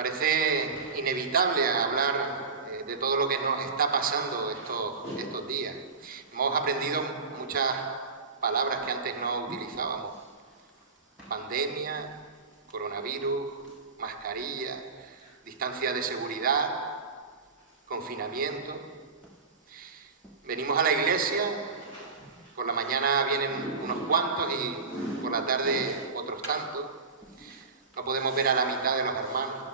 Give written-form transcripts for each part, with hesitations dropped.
Parece inevitable hablar de todo lo que nos está pasando estos días. Hemos aprendido muchas palabras que antes no utilizábamos. Pandemia, coronavirus, mascarilla, distancia de seguridad, confinamiento. Venimos a la iglesia, por la mañana vienen unos cuantos y por la tarde otros tantos. No podemos ver a la mitad de los hermanos.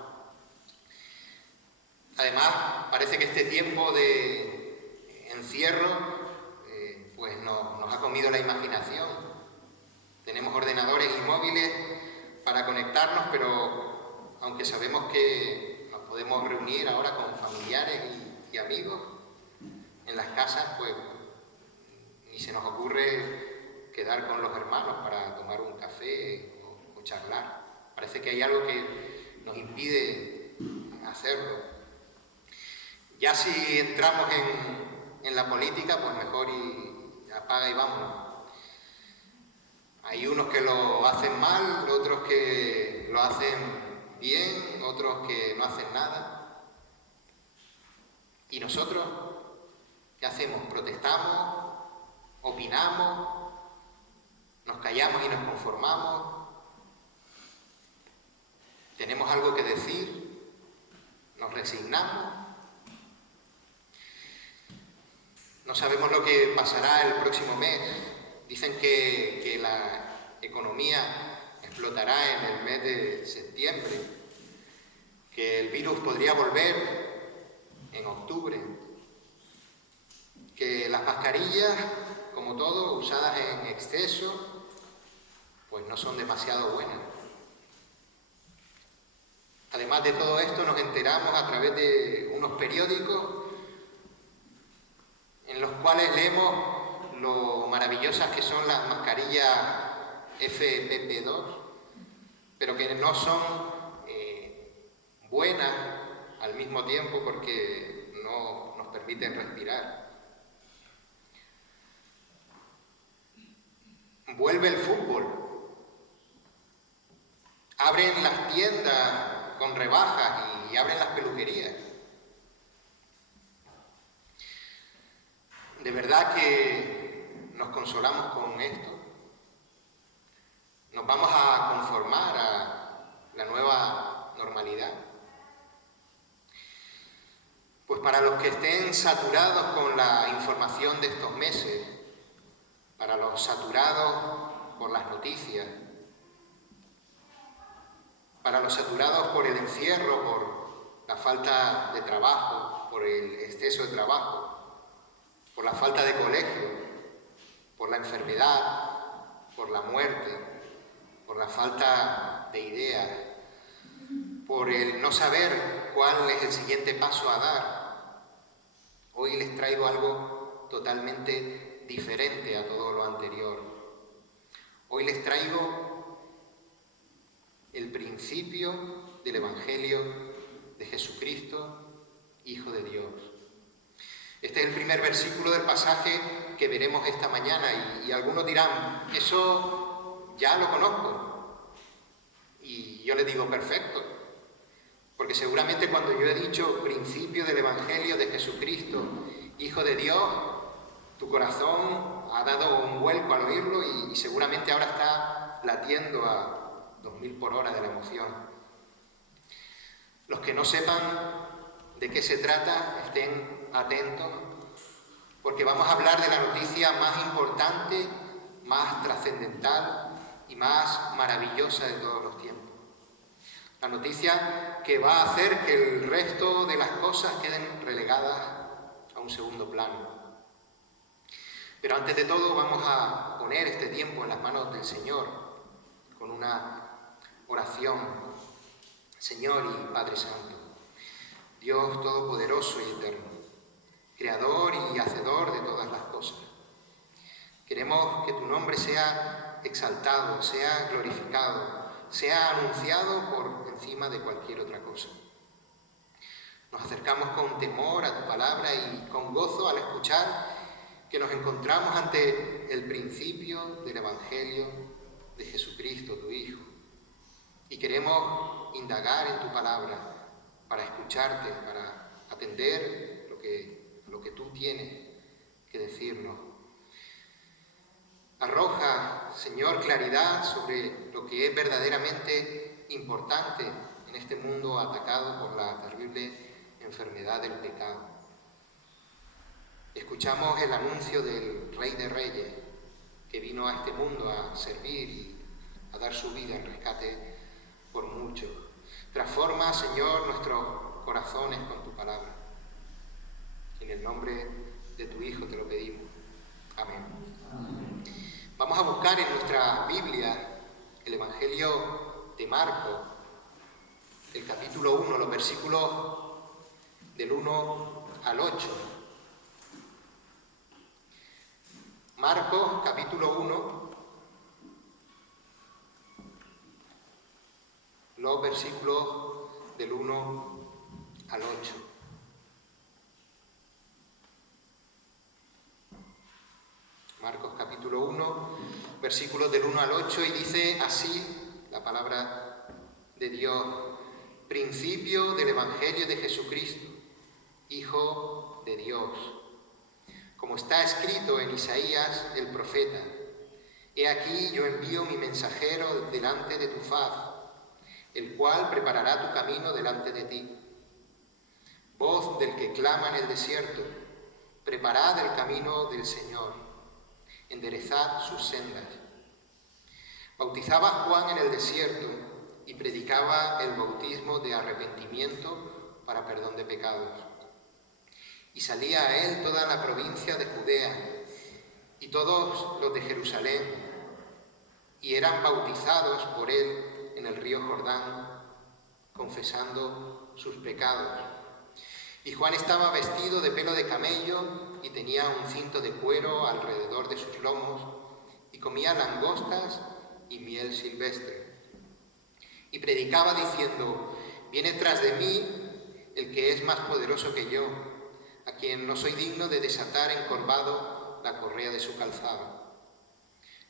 Además, parece que este tiempo de encierro pues nos ha comido la imaginación. Tenemos ordenadores y móviles para conectarnos, pero aunque sabemos que nos podemos reunir ahora con familiares y amigos en las casas, pues ni se nos ocurre quedar con los hermanos para tomar un café o charlar. Parece que hay algo que nos impide hacerlo. Ya si entramos en la política, pues mejor y apaga y vámonos. Hay unos que lo hacen mal, otros que lo hacen bien, otros que no hacen nada. ¿Y nosotros qué hacemos? ¿Protestamos? ¿Opinamos? ¿Nos callamos y nos conformamos? ¿Tenemos algo que decir? ¿Nos resignamos? No sabemos lo que pasará el próximo mes. Dicen que la economía explotará en el mes de septiembre, que el virus podría volver en octubre, que las mascarillas, como todo, usadas en exceso, pues no son demasiado buenas. Además de todo esto, nos enteramos a través de unos periódicos en los cuales leemos lo maravillosas que son las mascarillas FFP2, pero que no son buenas al mismo tiempo porque no nos permiten respirar. Vuelve el fútbol. Abren las tiendas con rebajas y abren las peluquerías. ¿De verdad que nos consolamos con esto? ¿Nos vamos a conformar a la nueva normalidad? Pues para los que estén saturados con la información de estos meses, para los saturados por las noticias, para los saturados por el encierro, por la falta de trabajo, por el exceso de trabajo, por la falta de colegio, por la enfermedad, por la muerte, por la falta de ideas, por el no saber cuál es el siguiente paso a dar. Hoy les traigo algo totalmente diferente a todo lo anterior. Hoy les traigo el principio del Evangelio de Jesucristo, Hijo de Dios. Este es el primer versículo del pasaje que veremos esta mañana y algunos dirán, eso ya lo conozco. Y yo les digo, perfecto, porque seguramente cuando yo he dicho principio del Evangelio de Jesucristo, Hijo de Dios, tu corazón ha dado un vuelco al oírlo y seguramente ahora está latiendo a 2000 por hora de la emoción. Los que no sepan de qué se trata, estén atentos, porque vamos a hablar de la noticia más importante, más trascendental y más maravillosa de todos los tiempos. La noticia que va a hacer que el resto de las cosas queden relegadas a un segundo plano. Pero antes de todo vamos a poner este tiempo en las manos del Señor con una oración. Señor y Padre Santo, Dios Todopoderoso y Eterno, Creador y Hacedor de todas las cosas. Queremos que tu nombre sea exaltado, sea glorificado, sea anunciado por encima de cualquier otra cosa. Nos acercamos con temor a tu palabra y con gozo al escuchar que nos encontramos ante el principio del Evangelio de Jesucristo, tu Hijo. Y queremos indagar en tu palabra, para escucharte, para atender lo que tú tienes que decirnos. Arroja, Señor, claridad sobre lo que es verdaderamente importante en este mundo atacado por la terrible enfermedad del pecado. Escuchamos el anuncio del Rey de Reyes, que vino a este mundo a servir y a dar su vida en rescate por muchos. Transforma, Señor, nuestros corazones con tu palabra. En el nombre de tu Hijo te lo pedimos. Amén. Amén. Vamos a buscar en nuestra Biblia el Evangelio de Marcos, el capítulo 1, los versículos del 1 al 8. Marcos, capítulo 1, los versículos del 1 al 8. Marcos capítulo 1, versículos del 1 al 8, y dice así la palabra de Dios: principio del Evangelio de Jesucristo, Hijo de Dios. Como está escrito en Isaías el profeta: he aquí yo envío mi mensajero delante de tu faz, el cual preparará tu camino delante de ti. Voz del que clama en el desierto: preparad el camino del Señor, enderezad sus sendas. Bautizaba Juan en el desierto y predicaba el bautismo de arrepentimiento para perdón de pecados. Y salía a él toda la provincia de Judea y todos los de Jerusalén, y eran bautizados por él en el río Jordán, confesando sus pecados. Y Juan estaba vestido de pelo de camello y tenía un cinto de cuero alrededor de sus lomos, y comía langostas y miel silvestre. Y predicaba diciendo: viene tras de mí el que es más poderoso que yo, a quien no soy digno de desatar encorvado la correa de su calzado.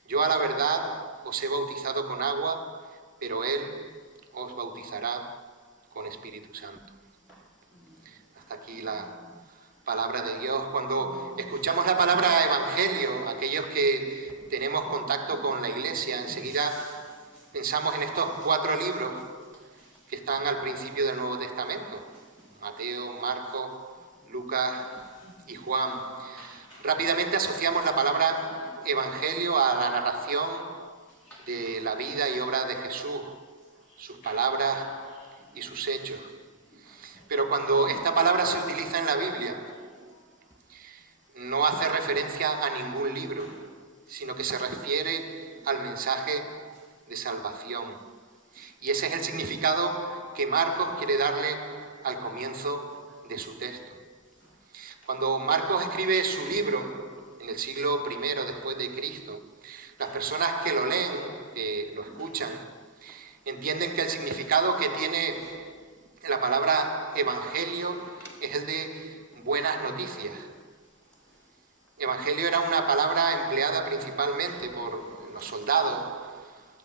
Yo a la verdad os he bautizado con agua, pero él os bautizará con Espíritu Santo. Hasta aquí la palabra de Dios. Cuando escuchamos la palabra evangelio, aquellos que tenemos contacto con la Iglesia, enseguida pensamos en estos 4 libros que están al principio del Nuevo Testamento: Mateo, Marcos, Lucas y Juan. Rápidamente asociamos la palabra evangelio a la narración de la vida y obra de Jesús, sus palabras y sus hechos. Pero cuando esta palabra se utiliza en la Biblia, no hace referencia a ningún libro, sino que se refiere al mensaje de salvación. Y ese es el significado que Marcos quiere darle al comienzo de su texto. Cuando Marcos escribe su libro en el siglo I después de Cristo, las personas que lo leen, que lo escuchan, entienden que el significado que tiene la palabra evangelio es el de buenas noticias. Evangelio era una palabra empleada principalmente por los soldados,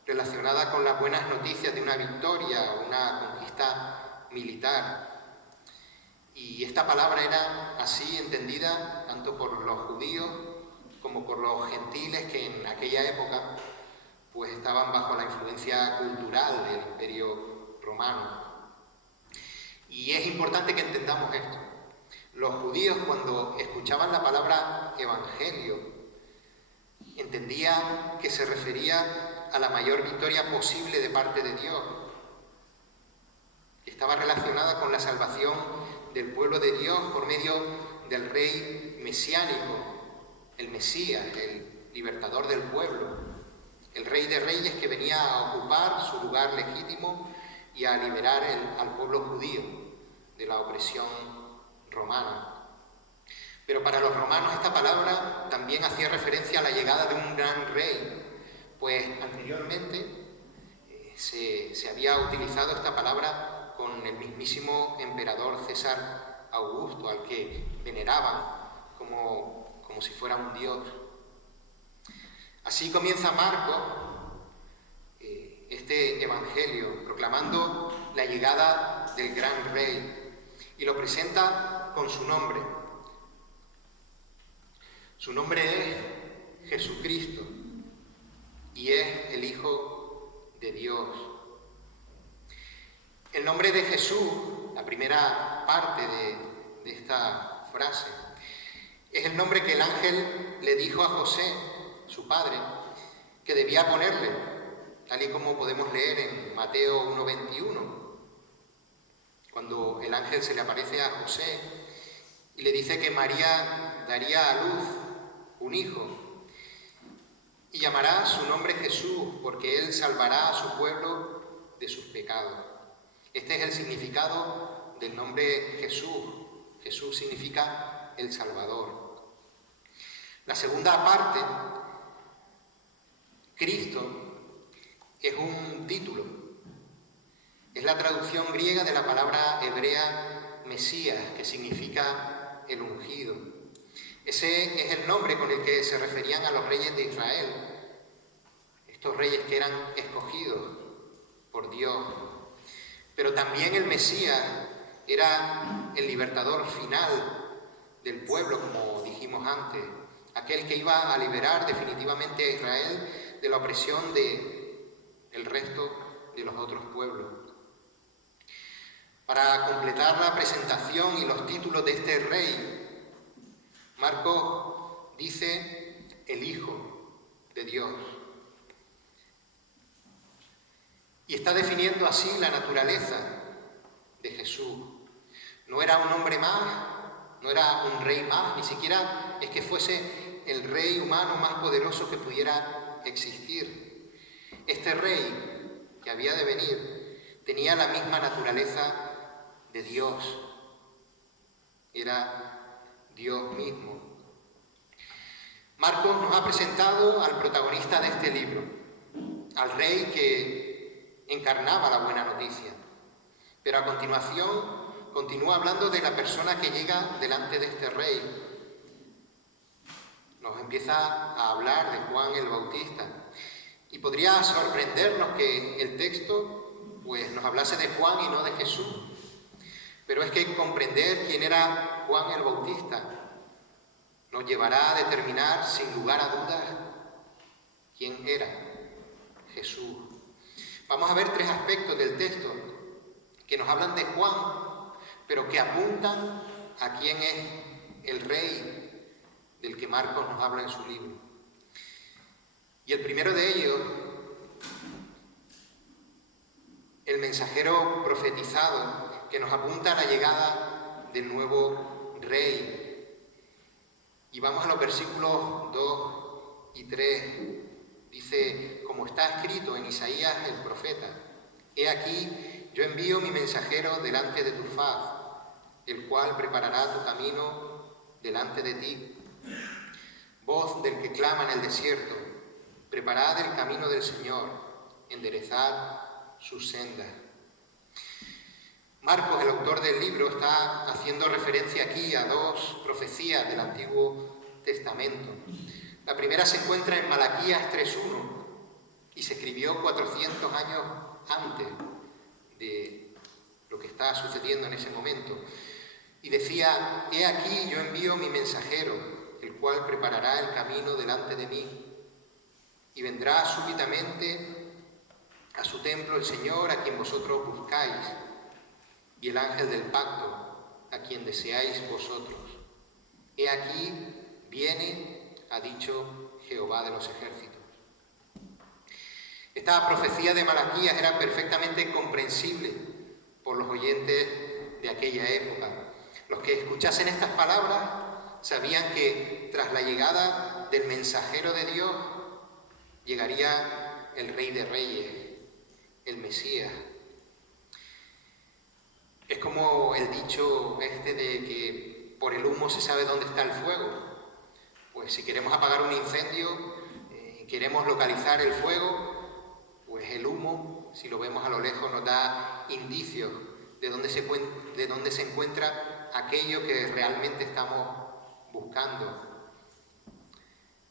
relacionada con las buenas noticias de una victoria o una conquista militar. Y esta palabra era así entendida tanto por los judíos como por los gentiles que en aquella época pues estaban bajo la influencia cultural del Imperio Romano. Y es importante que entendamos esto. Los judíos, cuando escuchaban la palabra evangelio, entendían que se refería a la mayor victoria posible de parte de Dios. Estaba relacionada con la salvación del pueblo de Dios por medio del rey mesiánico, el Mesías, el libertador del pueblo, el Rey de Reyes que venía a ocupar su lugar legítimo y a liberar al pueblo judío de la opresión romana. Pero para los romanos esta palabra también hacía referencia a la llegada de un gran rey, pues anteriormente se había utilizado esta palabra con el mismísimo emperador César Augusto, al que veneraban como si fuera un dios. Así comienza Marcos este evangelio, proclamando la llegada del gran rey y lo presenta con su nombre. Su nombre es Jesucristo y es el Hijo de Dios. El nombre de Jesús, la primera parte de esta frase, es el nombre que el ángel le dijo a José, su padre, que debía ponerle, tal y como podemos leer en Mateo 1:21, cuando el ángel se le aparece a José y le dice que María daría a luz un hijo y llamará su nombre Jesús, porque él salvará a su pueblo de sus pecados. Este es el significado del nombre Jesús. Jesús significa el Salvador. La segunda parte, Cristo, es un título. Es la traducción griega de la palabra hebrea Mesías, que significa el ungido. Ese es el nombre con el que se referían a los reyes de Israel, estos reyes que eran escogidos por Dios. Pero también el Mesías era el libertador final del pueblo, como dijimos antes, aquel que iba a liberar definitivamente a Israel de la opresión del resto de los otros pueblos. Para completar la presentación y los títulos de este rey, Marcos dice el Hijo de Dios. Y está definiendo así la naturaleza de Jesús. No era un hombre más, no era un rey más, ni siquiera es que fuese el rey humano más poderoso que pudiera existir. Este rey que había de venir tenía la misma naturaleza de Dios. Era Dios mismo. Marcos nos ha presentado al protagonista de este libro, al rey que encarnaba la buena noticia. Pero a continuación continúa hablando de la persona que llega delante de este rey. Nos empieza a hablar de Juan el Bautista. Y podría sorprendernos que el texto pues, nos hablase de Juan y no de Jesús. Pero es que comprender quién era Juan el Bautista nos llevará a determinar sin lugar a dudas quién era Jesús. Vamos a ver tres aspectos del texto que nos hablan de Juan, pero que apuntan a quién es el rey del que Marcos nos habla en su libro. Y el primero de ellos, el mensajero profetizado, que nos apunta a la llegada del nuevo rey. Y vamos a los versículos 2 y 3. Dice, como está escrito en Isaías el profeta: He aquí, yo envío mi mensajero delante de tu faz, el cual preparará tu camino delante de ti. Voz del que clama en el desierto: preparad el camino del Señor, enderezad sus sendas. Marcos, el autor del libro, está haciendo referencia aquí a dos profecías del Antiguo Testamento. La primera se encuentra en Malaquías 3:1 y se escribió 400 años antes de lo que está sucediendo en ese momento. Y decía: He aquí yo envío mi mensajero, el cual preparará el camino delante de mí. Y vendrá súbitamente a su templo el Señor a quien vosotros buscáis, y el ángel del pacto a quien deseáis vosotros. He aquí viene, ha dicho Jehová de los ejércitos. Esta profecía de Malaquías era perfectamente comprensible por los oyentes de aquella época. Los que escuchasen estas palabras sabían que tras la llegada del mensajero de Dios llegaría el Rey de Reyes, el Mesías. Es como el dicho este de que por el humo se sabe dónde está el fuego. Pues si queremos apagar un incendio, queremos localizar el fuego, pues el humo, si lo vemos a lo lejos, nos da indicios de dónde se encuentra aquello que realmente estamos buscando.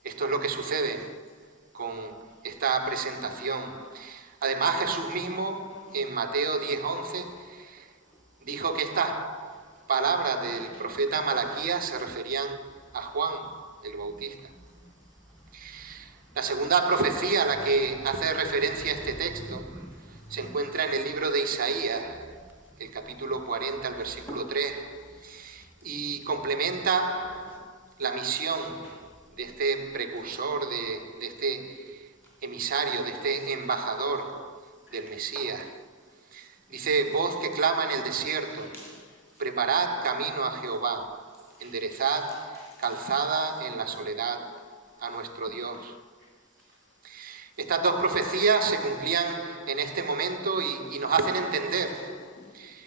Esto es lo que sucede con esta presentación. Además, Jesús mismo, en Mateo 10:11, dijo que estas palabras del profeta Malaquías se referían a Juan el Bautista. La segunda profecía a la que hace referencia este texto se encuentra en el libro de Isaías, el capítulo 40, el versículo 3, y complementa la misión de este precursor, de este emisario, de este embajador del Mesías. Dice: voz que clama en el desierto, preparad camino a Jehová, enderezad calzada en la soledad a nuestro Dios. Estas dos profecías se cumplían en este momento y nos hacen entender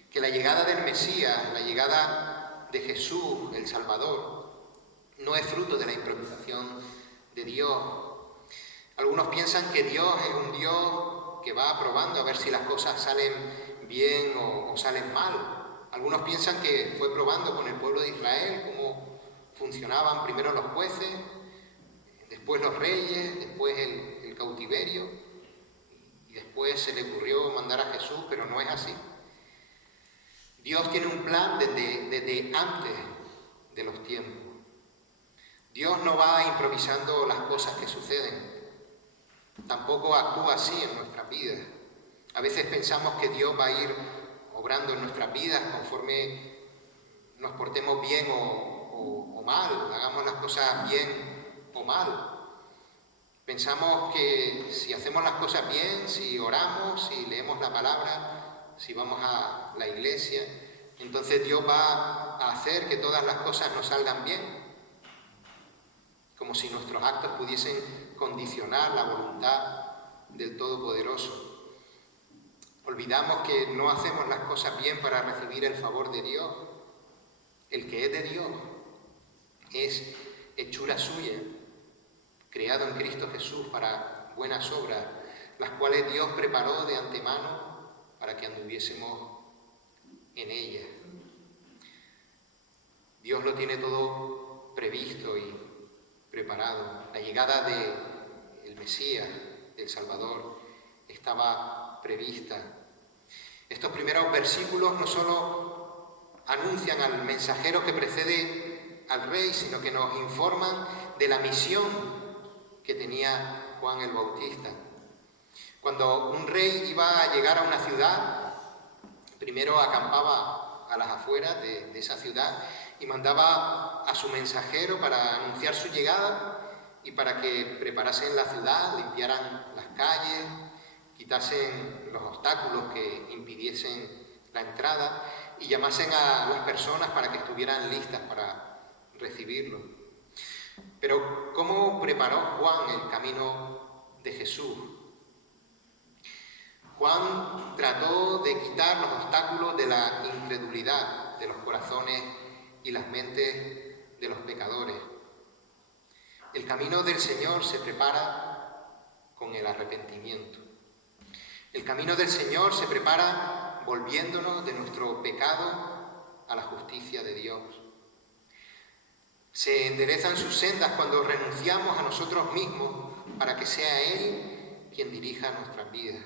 que la llegada del Mesías, la llegada de Jesús, el Salvador, no es fruto de la improvisación de Dios. Algunos piensan que Dios es un Dios que va probando a ver si las cosas salen bien o salen mal. Algunos piensan que fue probando con el pueblo de Israel cómo funcionaban primero los jueces, después los reyes, después el cautiverio, y después se le ocurrió mandar a Jesús, pero no es así. Dios tiene un plan desde antes de los tiempos. Dios no va improvisando las cosas que suceden. Tampoco actúa así en nuestras vidas. A veces pensamos que Dios va a ir obrando en nuestras vidas conforme nos portemos bien o mal, hagamos las cosas bien o mal. Pensamos que si hacemos las cosas bien, si oramos, si leemos la palabra, si vamos a la iglesia, entonces Dios va a hacer que todas las cosas nos salgan bien, como si nuestros actos pudiesen condicionar la voluntad del Todopoderoso. Olvidamos que no hacemos las cosas bien para recibir el favor de Dios. El que es de Dios es hechura suya, creado en Cristo Jesús para buenas obras, las cuales Dios preparó de antemano para que anduviésemos en ellas. Dios lo tiene todo previsto y preparado. La llegada del Mesías, del Salvador, estaba prevista. Estos primeros versículos no solo anuncian al mensajero que precede al rey, sino que nos informan de la misión que tenía Juan el Bautista. Cuando un rey iba a llegar a una ciudad, primero acampaba a las afueras de esa ciudad y mandaba a su mensajero para anunciar su llegada y para que preparasen la ciudad, limpiaran las calles, quitasen los obstáculos que impidiesen la entrada y llamasen a las personas para que estuvieran listas para recibirlo. Pero ¿cómo preparó Juan el camino de Jesús? Juan trató de quitar los obstáculos de la incredulidad de los corazones y las mentes de los pecadores. El camino del Señor se prepara con el arrepentimiento. El camino del Señor se prepara volviéndonos de nuestro pecado a la justicia de Dios. Se enderezan sus sendas cuando renunciamos a nosotros mismos para que sea Él quien dirija nuestras vidas.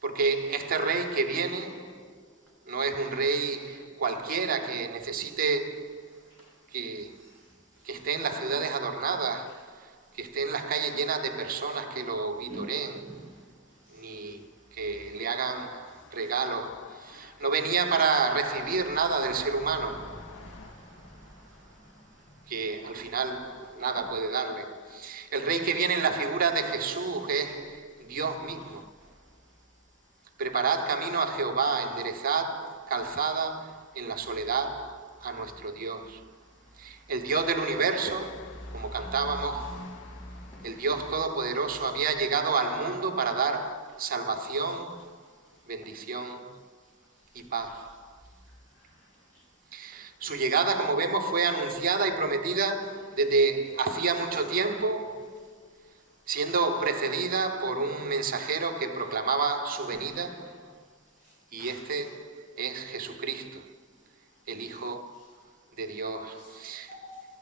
Porque este rey que viene no es un rey cualquiera que necesite que esté en las ciudades adornadas, que esté en las calles llenas de personas que lo vitoreen, ni que le hagan regalos. No venía para recibir nada del ser humano, que al final nada puede darle. El rey que viene en la figura de Jesús es Dios mismo. Preparad camino a Jehová, enderezad calzada en la soledad a nuestro Dios. El Dios del universo, como cantábamos, el Dios todopoderoso había llegado al mundo para dar salvación, bendición y paz. Su llegada, como vemos, fue anunciada y prometida desde hacía mucho tiempo, siendo precedida por un mensajero que proclamaba su venida, y este es Jesucristo, el Hijo de Dios.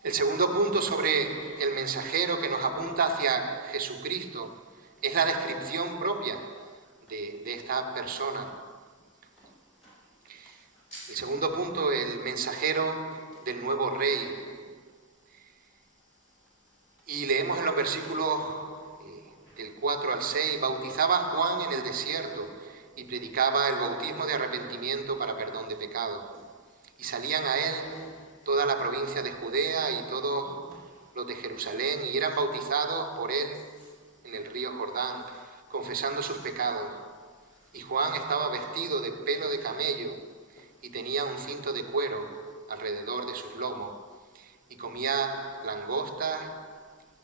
El segundo punto sobre el mensajero que nos apunta hacia Jesucristo es la descripción propia de esta persona. El segundo punto, el mensajero del nuevo rey. Y leemos en los versículos del 4 al 6, bautizaba a Juan en el desierto y predicaba el bautismo de arrepentimiento para perdón de pecados. Y salían a él toda la provincia de Judea y todos los de Jerusalén, y eran bautizados por él en el río Jordán, confesando sus pecados. Y Juan estaba vestido de pelo de camello y tenía un cinto de cuero alrededor de sus lomos, y comía langostas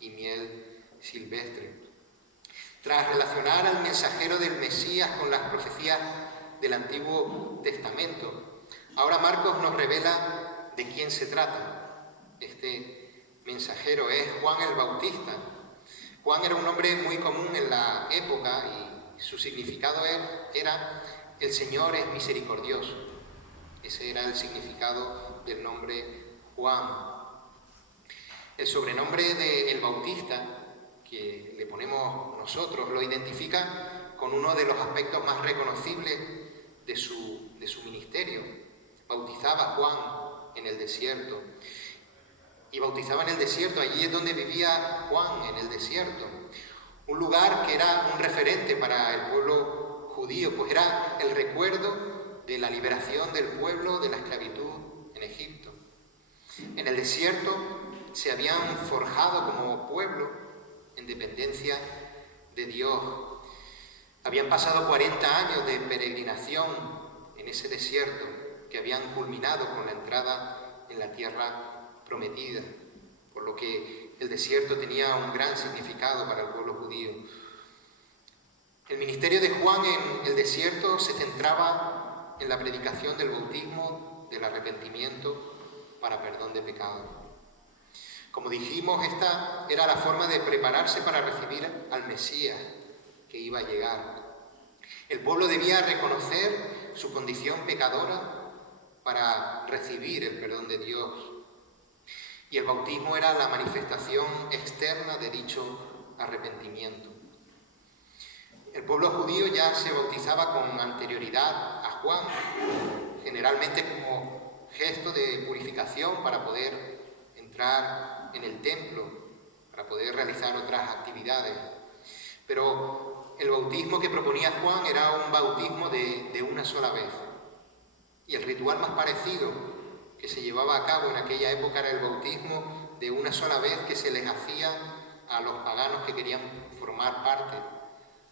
y miel silvestre. Tras relacionar al mensajero del Mesías con las profecías del Antiguo Testamento, ahora Marcos nos revela de quién se trata. Este mensajero es Juan el Bautista. Juan era un nombre muy común en la época y su significado era el Señor es misericordioso. Ese era el significado del nombre Juan. El sobrenombre de El Bautista, que le ponemos nosotros, lo identifica con uno de los aspectos más reconocibles de su ministerio. Bautizaba a Juan en el desierto. Y bautizaba en el desierto, allí es donde vivía Juan, en el desierto. Un lugar que era un referente para el pueblo judío, pues era el recuerdo de la liberación del pueblo de la esclavitud en Egipto. En el desierto se habían forjado como pueblo en dependencia de Dios. Habían pasado 40 años de peregrinación en ese desierto que habían culminado con la entrada en la tierra prometida, por lo que el desierto tenía un gran significado para el pueblo judío. El ministerio de Juan en el desierto se centraba en la predicación del bautismo, del arrepentimiento para perdón de pecados. Como dijimos, esta era la forma de prepararse para recibir al Mesías que iba a llegar. El pueblo debía reconocer su condición pecadora para recibir el perdón de Dios. Y el bautismo era la manifestación externa de dicho arrepentimiento. El pueblo judío ya se bautizaba con anterioridad a Juan, generalmente como gesto de purificación para poder entrar en el templo, para poder realizar otras actividades. Pero el bautismo que proponía Juan era un bautismo de una sola vez. Y el ritual más parecido que se llevaba a cabo en aquella época era el bautismo de una sola vez que se les hacía a los paganos que querían formar parte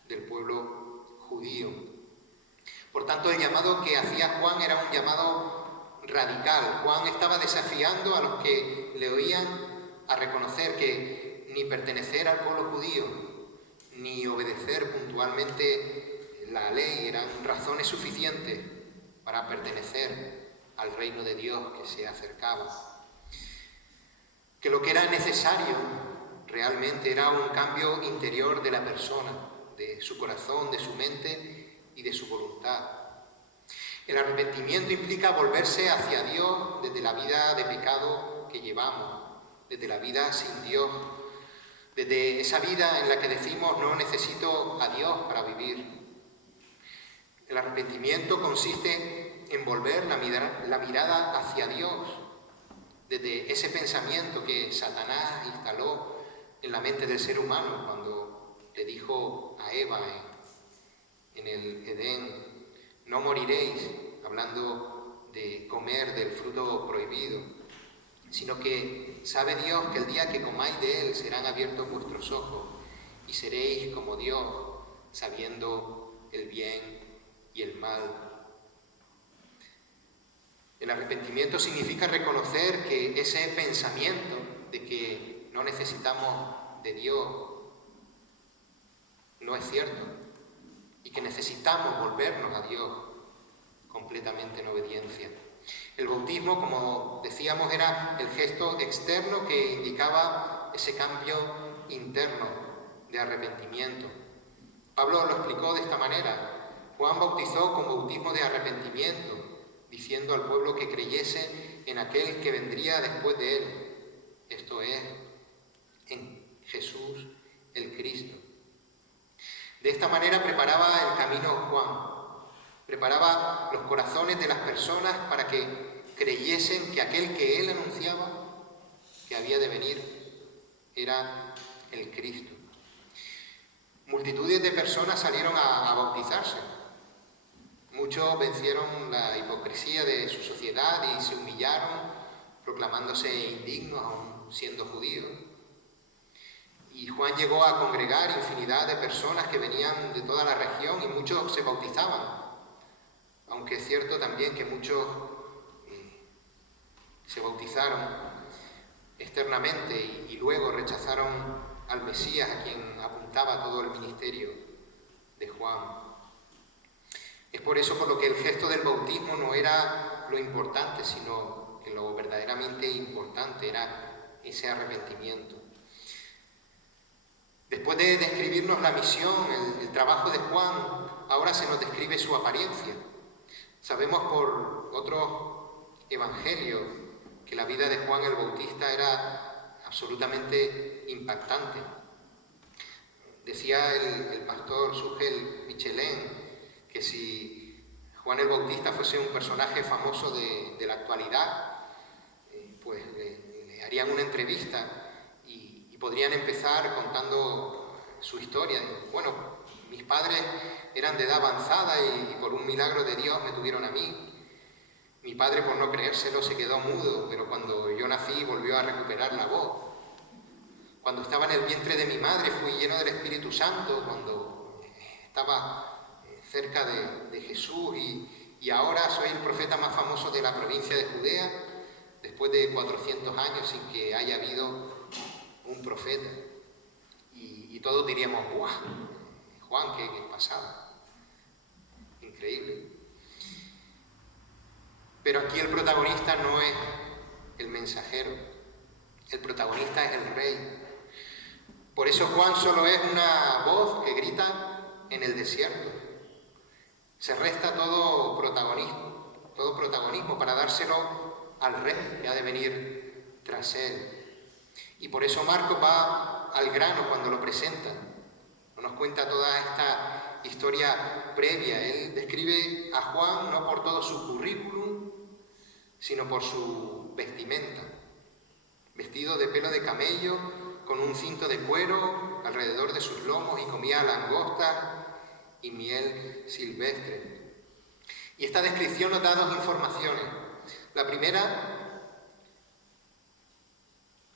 del pueblo judío. Por tanto, el llamado que hacía Juan era un llamado radical. Juan estaba desafiando a los que le oían a reconocer que ni pertenecer al pueblo judío, ni obedecer puntualmente la ley eran razones suficientes para pertenecer al reino de Dios que se acercaba. Que lo que era necesario realmente era un cambio interior de la persona, de su corazón, de su mente y de su voluntad. El arrepentimiento implica volverse hacia Dios desde la vida de pecado que llevamos, desde la vida sin Dios, desde esa vida en la que decimos no necesito a Dios para vivir. El arrepentimiento consiste en volver la mirada hacia Dios, desde ese pensamiento que Satanás instaló en la mente del ser humano cuando le dijo a Eva en el Edén, no moriréis, hablando de comer del fruto prohibido, sino que sabe Dios que el día que comáis de él serán abiertos vuestros ojos y seréis como Dios, sabiendo el bien y el mal. El arrepentimiento significa reconocer que ese pensamiento de que no necesitamos de Dios no es cierto y que necesitamos volvernos a Dios completamente en obediencia. El bautismo, como decíamos, era el gesto externo que indicaba ese cambio interno de arrepentimiento. Pablo lo explicó de esta manera. Juan bautizó con bautismo de arrepentimiento, diciendo al pueblo que creyese en aquel que vendría después de él, esto es, en Jesús el Cristo. De esta manera preparaba el camino Juan, preparaba los corazones de las personas para que creyesen que aquel que él anunciaba que había de venir era el Cristo. Multitudes de personas salieron a bautizarse. Muchos vencieron la hipocresía de su sociedad y se humillaron, proclamándose indignos aún siendo judíos. Y Juan llegó a congregar infinidad de personas que venían de toda la región y muchos se bautizaban. Aunque es cierto también que muchos se bautizaron externamente y luego rechazaron al Mesías, a quien apuntaba todo el ministerio de Juan. Es por eso por lo que el gesto del bautismo no era lo importante, sino que lo verdaderamente importante era ese arrepentimiento. Después de describirnos la misión, el trabajo de Juan, ahora se nos describe su apariencia. Sabemos por otros evangelios que la vida de Juan el Bautista era absolutamente impactante. Decía el pastor Sugel Michelin que si Juan el Bautista fuese un personaje famoso de la actualidad, pues le harían una entrevista y podrían empezar contando su historia. Bueno, mis padres eran de edad avanzada y por un milagro de Dios me tuvieron a mí. Mi padre, por no creérselo, se quedó mudo, pero cuando yo nací volvió a recuperar la voz. Cuando estaba en el vientre de mi madre fui lleno del Espíritu Santo, cuando estaba cerca de Jesús y ahora soy el profeta más famoso de la provincia de Judea, después de 400 años sin que haya habido un profeta. Y todos diríamos, ¡guau! Juan, ¿qué pasaba? Increíble. Pero aquí el protagonista no es el mensajero, el protagonista es el rey. Por eso Juan solo es una voz que grita en el desierto. Se resta todo protagonismo para dárselo al rey que ha de venir tras él. Y por eso Marcos va al grano cuando lo presenta. No nos cuenta toda esta historia previa. Él describe a Juan no por todo su currículum, sino por su vestimenta. Vestido de pelo de camello, con un cinto de cuero alrededor de sus lomos y comía langostas y miel silvestre. Y esta descripción nos da dos informaciones. La primera,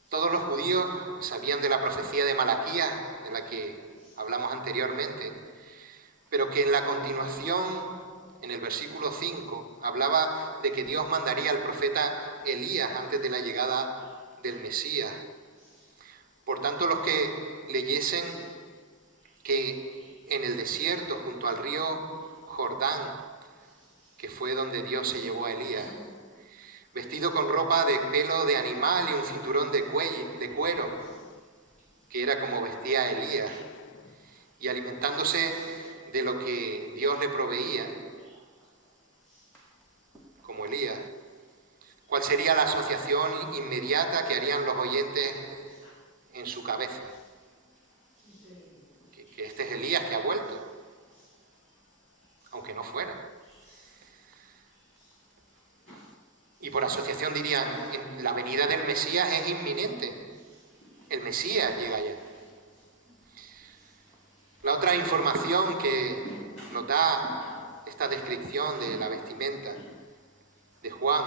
todos los judíos sabían de la profecía de Malaquías, de la que hablamos anteriormente, pero que en la continuación, en el versículo 5, hablaba de que Dios mandaría al profeta Elías antes de la llegada del Mesías. Por tanto, los que leyesen que en el desierto, junto al río Jordán, que fue donde Dios se llevó a Elías, vestido con ropa de pelo de animal y un cinturón de cuero, que era como vestía Elías, y alimentándose de lo que Dios le proveía, como Elías. ¿Cuál sería la asociación inmediata que harían los oyentes en su cabeza? Que este es Elías que ha vuelto, aunque no fuera. Y por asociación dirían, la venida del Mesías es inminente, el Mesías llega ya. La otra información que nos da esta descripción de la vestimenta de Juan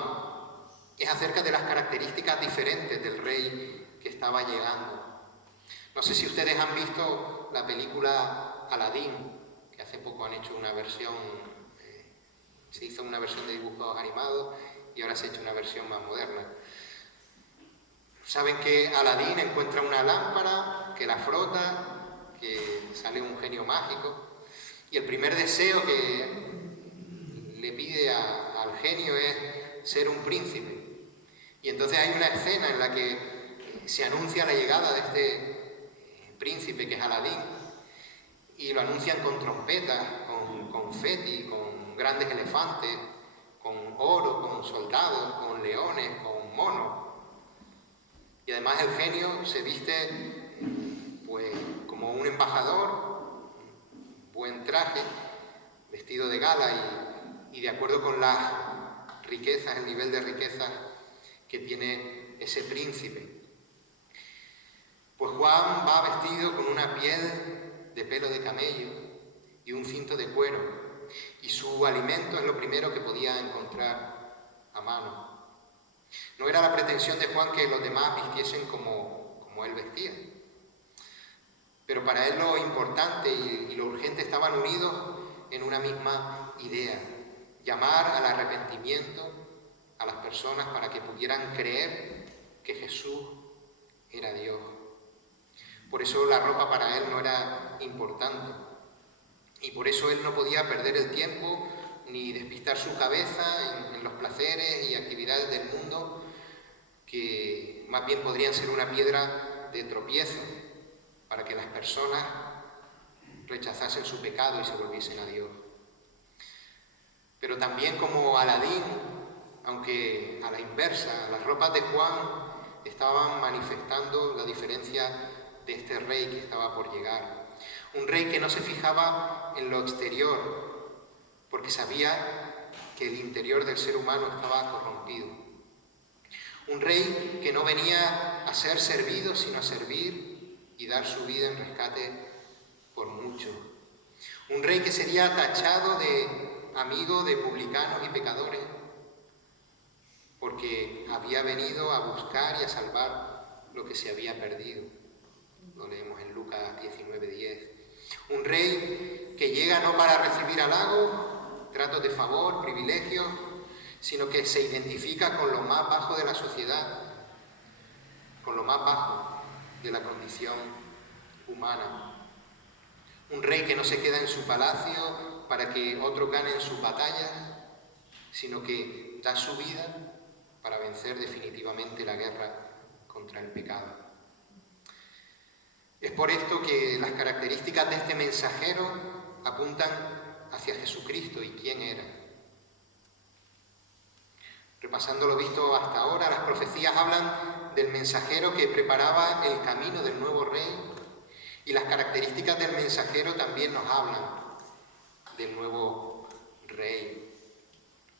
es acerca de las características diferentes del rey que estaba llegando. No sé si ustedes han visto la película Aladín, que hace poco han hecho una versión, se hizo una versión de dibujos animados y ahora se ha hecho una versión más moderna. Saben que Aladín encuentra una lámpara, que la frota, que sale un genio mágico, y el primer deseo que le pide al genio es ser un príncipe. Y entonces hay una escena en la que se anuncia la llegada de este príncipe que es Aladín, y lo anuncian con trompetas, con confeti, con grandes elefantes, con oro, con soldados, con leones, con monos. Y además el genio se viste pues como un embajador, buen traje, vestido de gala y de acuerdo con las riquezas, el nivel de riquezas que tiene ese príncipe. Pues Juan va vestido con una piel de pelo de camello y un cinto de cuero, y su alimento es lo primero que podía encontrar a mano. No era la pretensión de Juan que los demás vistiesen como él vestía, pero para él lo importante y lo urgente estaban unidos en una misma idea: llamar al arrepentimiento a las personas para que pudieran creer que Jesús era Dios. Por eso la ropa para él no era importante, y por eso él no podía perder el tiempo ni despistar su cabeza en los placeres y actividades del mundo, que más bien podrían ser una piedra de tropiezo para que las personas rechazasen su pecado y se volviesen a Dios. Pero también, como Aladín, aunque a la inversa, las ropas de Juan estaban manifestando la diferencia de este rey que estaba por llegar. Un rey que no se fijaba en lo exterior, porque sabía que el interior del ser humano estaba corrompido. Un rey que no venía a ser servido, sino a servir y dar su vida en rescate por muchos. Un rey que sería tachado de amigo de publicanos y pecadores, porque había venido a buscar y a salvar lo que se había perdido. Lo leemos en Lucas 19:10. Un rey que llega no para recibir halagos, tratos de favor, privilegios, sino que se identifica con lo más bajo de la sociedad, con lo más bajo de la condición humana. Un rey que no se queda en su palacio para que otros ganen sus batallas, sino que da su vida para vencer definitivamente la guerra contra el pecado. Es por esto que las características de este mensajero apuntan hacia Jesucristo y quién era. Repasando lo visto hasta ahora, las profecías hablan del mensajero que preparaba el camino del nuevo rey, y las características del mensajero también nos hablan del nuevo rey.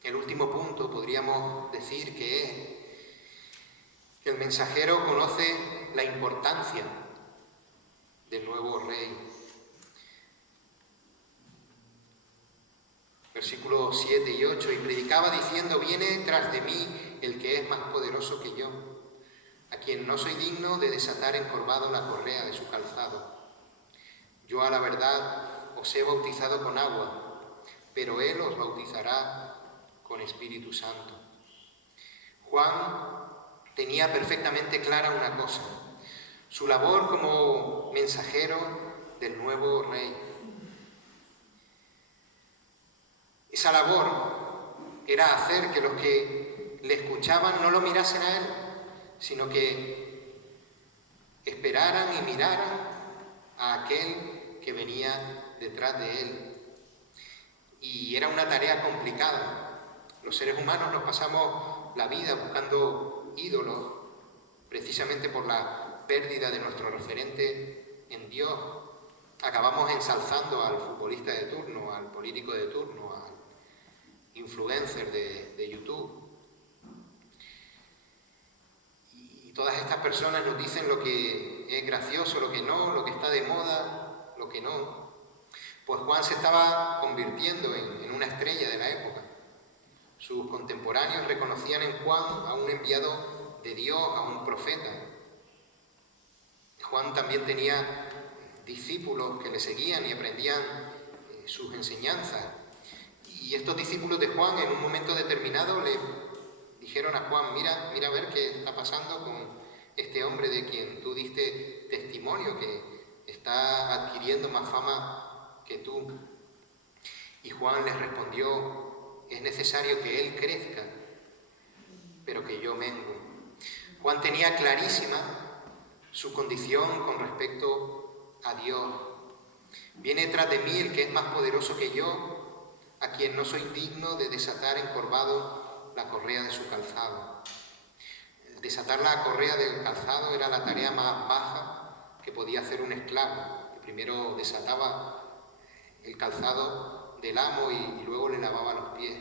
El último punto podríamos decir que es que el mensajero conoce la importancia del nuevo rey. Versículos 7 y 8: y predicaba diciendo: viene tras de mí el que es más poderoso que yo, a quien no soy digno de desatar encorvado la correa de su calzado. Yo a la verdad os he bautizado con agua, pero él os bautizará con Espíritu Santo. Juan tenía perfectamente clara una cosa: su labor como mensajero del nuevo rey. Esa labor era hacer que los que le escuchaban no lo mirasen a él, sino que esperaran y miraran a aquel que venía detrás de él. Y era una tarea complicada. Los seres humanos nos pasamos la vida buscando ídolos, precisamente por la pérdida de nuestro referente en Dios. Acabamos ensalzando al futbolista de turno, al político de turno, al influencer de YouTube. Y todas estas personas nos dicen lo que es gracioso, lo que no, lo que está de moda, lo que no. Pues Juan se estaba convirtiendo en una estrella de la época. Sus contemporáneos reconocían en Juan a un enviado de Dios, a un profeta. Juan también tenía discípulos que le seguían y aprendían sus enseñanzas. Y estos discípulos de Juan, en un momento determinado, le dijeron a Juan: mira a ver qué está pasando con este hombre de quien tú diste testimonio, que está adquiriendo más fama que tú. Y Juan les respondió: es necesario que él crezca, pero que yo mengue. Juan tenía clarísima su condición con respecto a Dios. Viene tras de mí el que es más poderoso que yo, a quien no soy digno de desatar encorvado la correa de su calzado. Desatar la correa del calzado era la tarea más baja que podía hacer un esclavo, que primero desataba el calzado del amo y luego le lavaba los pies.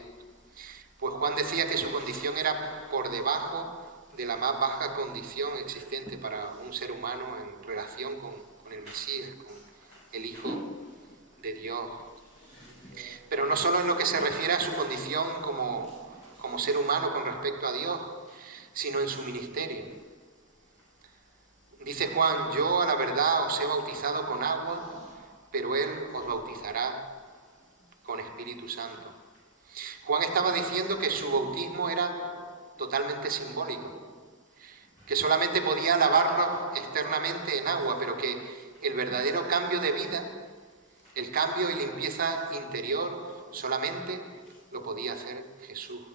Pues Juan decía que su condición era por debajo de la más baja condición existente para un ser humano en relación con el Mesías, con el Hijo de Dios. Pero no solo en lo que se refiere a su condición como ser humano con respecto a Dios, sino en su ministerio. Dice Juan: yo a la verdad os he bautizado con agua, pero Él os bautizará con Espíritu Santo. Juan estaba diciendo que su bautismo era totalmente simbólico, que solamente podía lavarlo externamente en agua, pero que el verdadero cambio de vida, el cambio y limpieza interior, solamente lo podía hacer Jesús.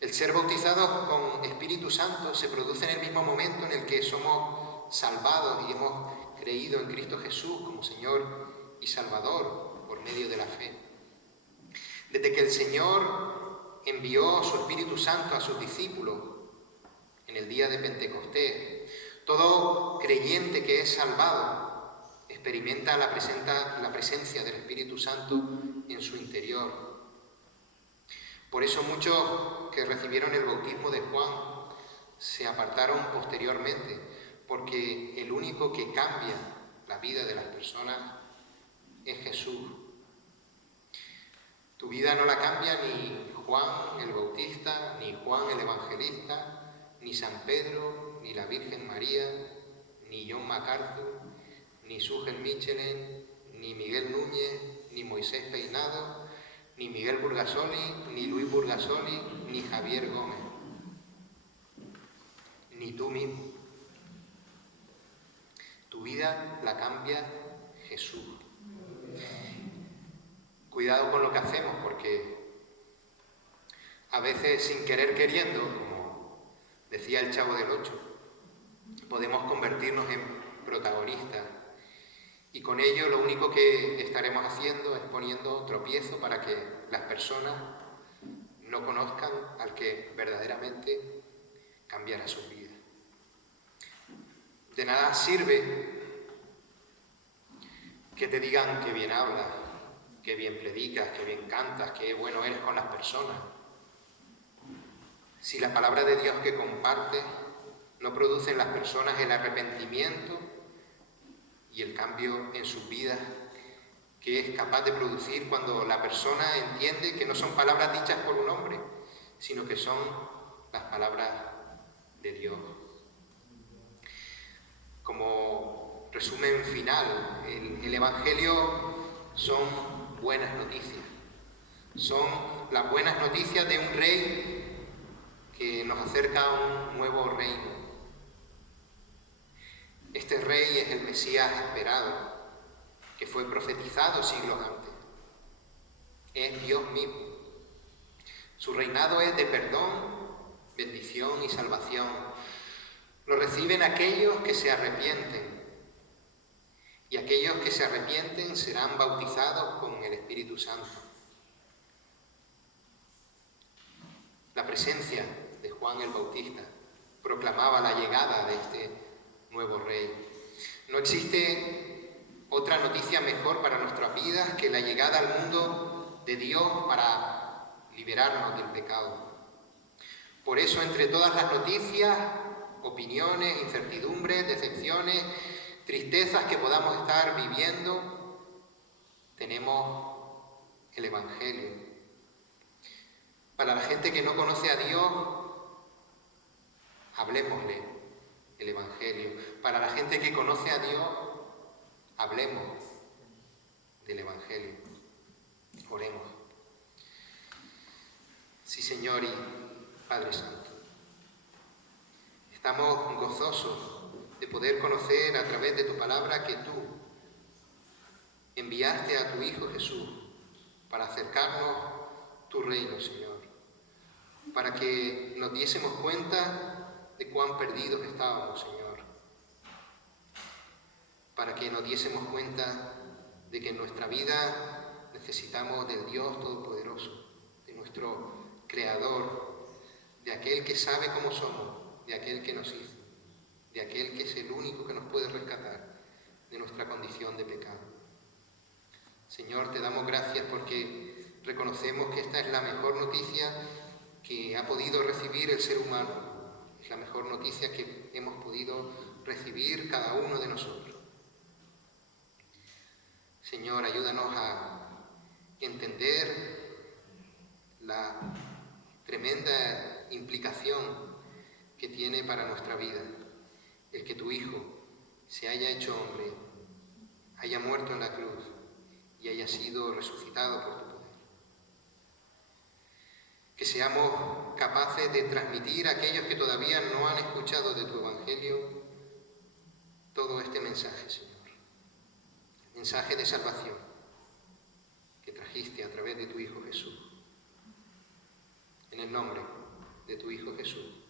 El ser bautizados con Espíritu Santo se produce en el mismo momento en el que somos salvados y hemos creído en Cristo Jesús como Señor y Salvador por medio de la fe. Desde que el Señor envió su Espíritu Santo a sus discípulos en el día de Pentecostés, todo creyente que es salvado experimenta la presencia del Espíritu Santo en su interior. Por eso muchos que recibieron el bautismo de Juan se apartaron posteriormente, porque el único que cambia la vida de las personas es Jesús. Tu vida no la cambia ni Juan el Bautista, ni Juan el Evangelista, ni San Pedro, ni la Virgen María, ni John MacArthur, ni Sugel Michelin, ni Miguel Núñez, ni Moisés Peinado, ni Miguel Burgasoli, ni Luis Burgasoli, ni Javier Gómez, ni tú mismo. Tu vida la cambia Jesús. Cuidado con lo que hacemos, porque a veces sin querer queriendo, como decía el Chavo del Ocho, podemos convertirnos en protagonistas. Y con ello lo único que estaremos haciendo es poniendo tropiezo para que las personas no conozcan al que verdaderamente cambiará su vida. De nada sirve que te digan que bien hablas, que bien predicas, que bien cantas, que bueno eres con las personas, si la palabra de Dios que compartes no produce en las personas el arrepentimiento y el cambio en sus vidas que es capaz de producir cuando la persona entiende que no son palabras dichas por un hombre, sino que son las palabras de Dios. Como resumen final, el Evangelio son buenas noticias. Son las buenas noticias de un rey que nos acerca a un nuevo reino. Este rey es el Mesías esperado, que fue profetizado siglos antes. Es Dios mismo. Su reinado es de perdón, bendición y salvación. Lo reciben aquellos que se arrepienten. Y aquellos que se arrepienten serán bautizados con el Espíritu Santo. La presencia de Juan el Bautista proclamaba la llegada de este nuevo rey. No existe otra noticia mejor para nuestras vidas que la llegada al mundo de Dios para liberarnos del pecado. Por eso, entre todas las noticias, opiniones, incertidumbres, decepciones, tristezas que podamos estar viviendo, tenemos el Evangelio. Para la gente que no conoce a Dios, hablémosle el Evangelio. Para la gente que conoce a Dios, hablemos del Evangelio. Oremos. Sí, Señor y Padre Santo, estamos gozosos de poder conocer a través de tu palabra que tú enviaste a tu Hijo Jesús para acercarnos tu reino, Señor, para que nos diésemos cuenta de cuán perdidos estábamos, Señor, para que nos diésemos cuenta de que en nuestra vida necesitamos del Dios Todopoderoso, de nuestro Creador, de aquel que sabe cómo somos, de aquel que nos hizo, de aquel que es el único que nos puede rescatar de nuestra condición de pecado. Señor, te damos gracias porque reconocemos que esta es la mejor noticia que ha podido recibir el ser humano. Es la mejor noticia que hemos podido recibir cada uno de nosotros. Señor, ayúdanos a entender la tremenda implicación que tiene para nuestra vida el que tu Hijo se haya hecho hombre, haya muerto en la cruz y haya sido resucitado por tu poder. Que seamos capaces de transmitir a aquellos que todavía no han escuchado de tu Evangelio todo este mensaje, Señor. Mensaje de salvación que trajiste a través de tu Hijo Jesús. En el nombre de tu Hijo Jesús.